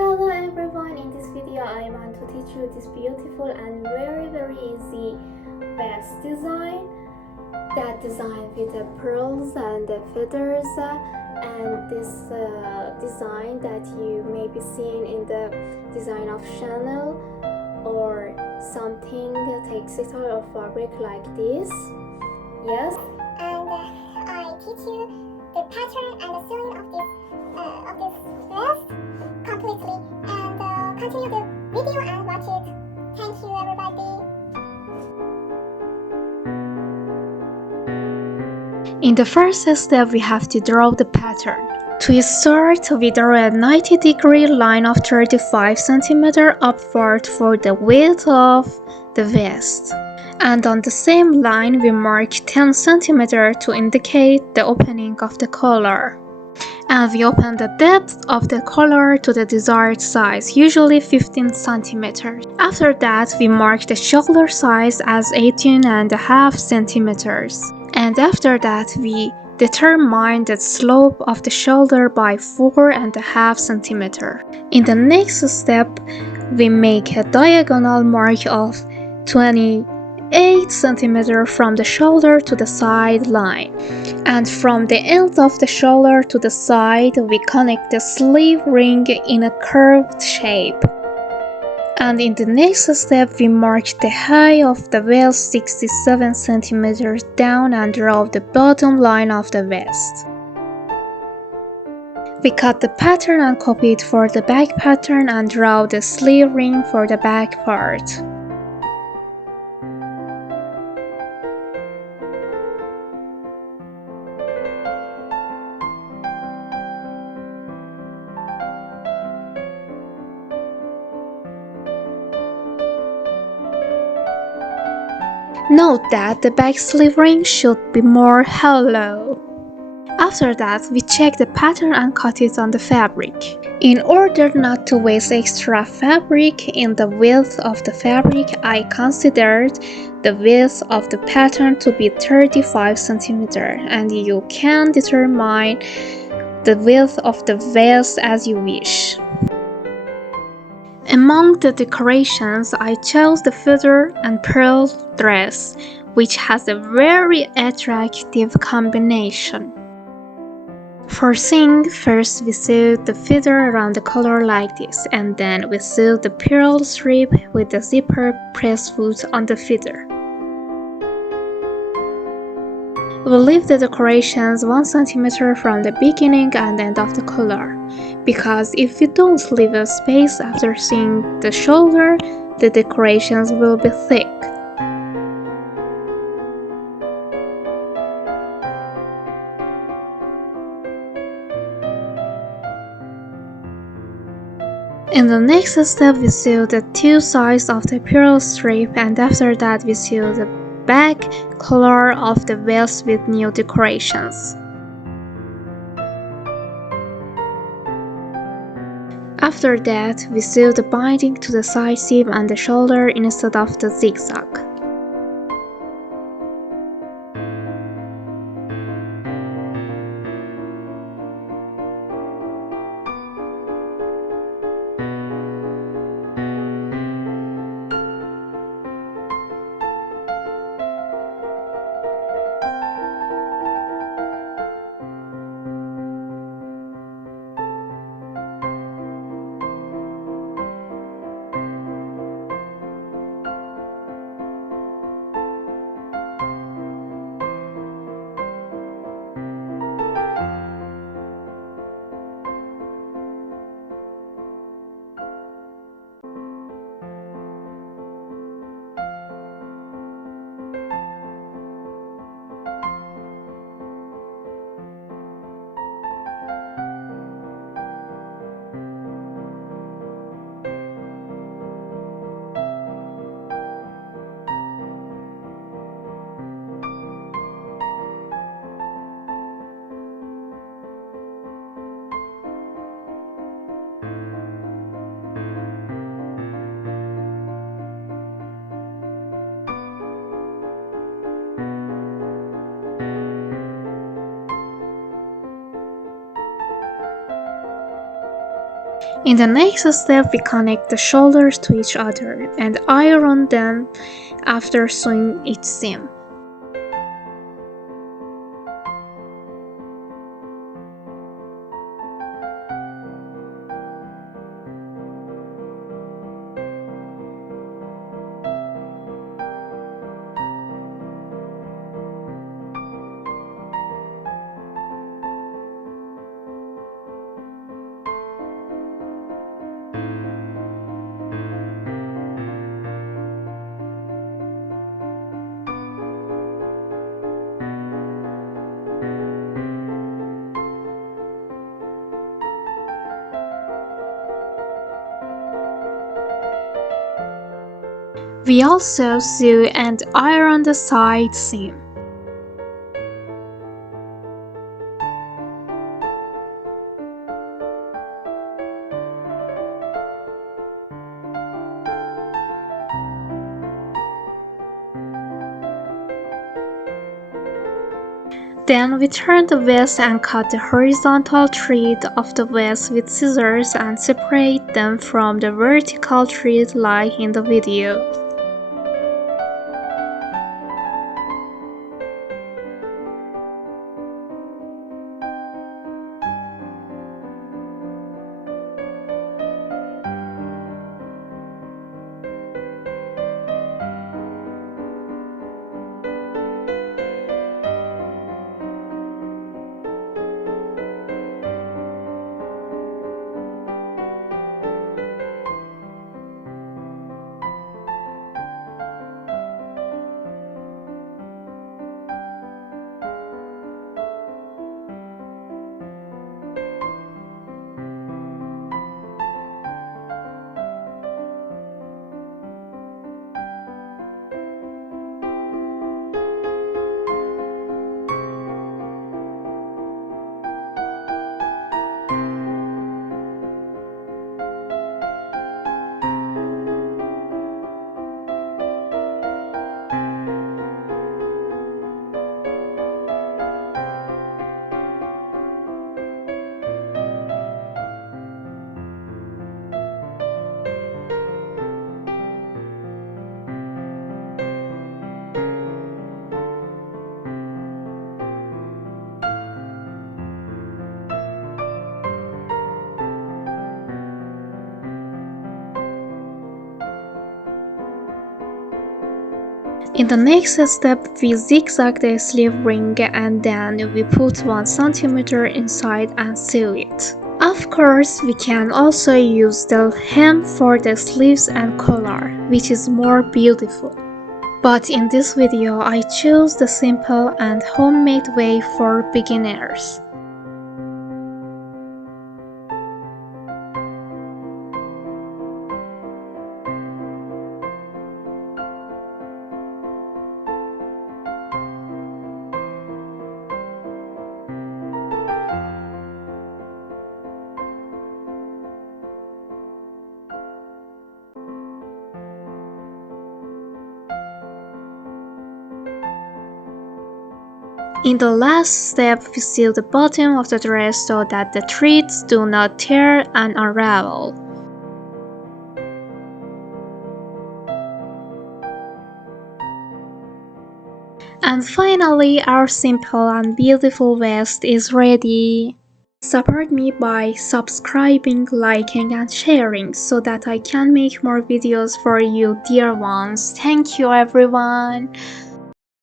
Hello everyone, in this video I want to teach you this beautiful and very easy vest design. That design with the pearls and the feathers and this design that you may be seeing in the design of Chanel or something textile or fabric like this. Yes. And I teach you the pattern and the sewing of this vest completely. And continue the video and watch it. Thank you, everybody. In the first step, we have to draw the pattern. To start, we draw a 90-degree line of 35 cm upward for the width of the vest. And on the same line, we mark 10 cm to indicate the opening of the collar. And we open the depth of the collar to the desired size, usually 15 cm. After that, we mark the shoulder size as 18.5 cm. And after that, we determine the slope of the shoulder by 4.5 cm. In the next step, we make a diagonal mark of 28 cm from the shoulder to the side line. And from the end of the shoulder to the side, we connect the sleeve ring in a curved shape. And in the next step, we mark the height of the vest 67 cm down and draw the bottom line of the vest. We cut the pattern and copy it for the back pattern and draw the sleeve ring for the back part. Note that the back sleeve ring should be more hollow. After that, we check the pattern and cut it on the fabric. In order not to waste extra fabric in the width of the fabric, I considered the width of the pattern to be 35 cm, and you can determine the width of the vest as you wish. Among the decorations, I chose the feather and pearl dress, which has a very attractive combination. For sewing, first we sewed the feather around the collar like this, and then we sewed the pearl strip with the zipper press foot on the feather. We'll leave the decorations 1 cm from the beginning and end of the collar, because if we don't leave a space after seeing the shoulder, the decorations will be thick. In the next step, we sew the two sides of the pearl strip, and after that we sew the back collar of the vest with new decorations. After that, we sew the binding to the side seam and the shoulder instead of the zigzag. In the next step, we connect the shoulders to each other and iron them after sewing each seam. We also sew and iron the side seam. Then we turn the waist and cut the horizontal thread of the waist with scissors and separate them from the vertical thread like in the video. In the next step, we zigzag the sleeve ring and then we put 1 cm inside and sew it. Of course, we can also use the hem for the sleeves and collar, which is more beautiful. But in this video, I chose the simple and homemade way for beginners. In the last step, we seal the bottom of the dress so that the threads do not tear and unravel. And finally, our simple and beautiful vest is ready. Support me by subscribing, liking and sharing so that I can make more videos for you dear ones. Thank you everyone.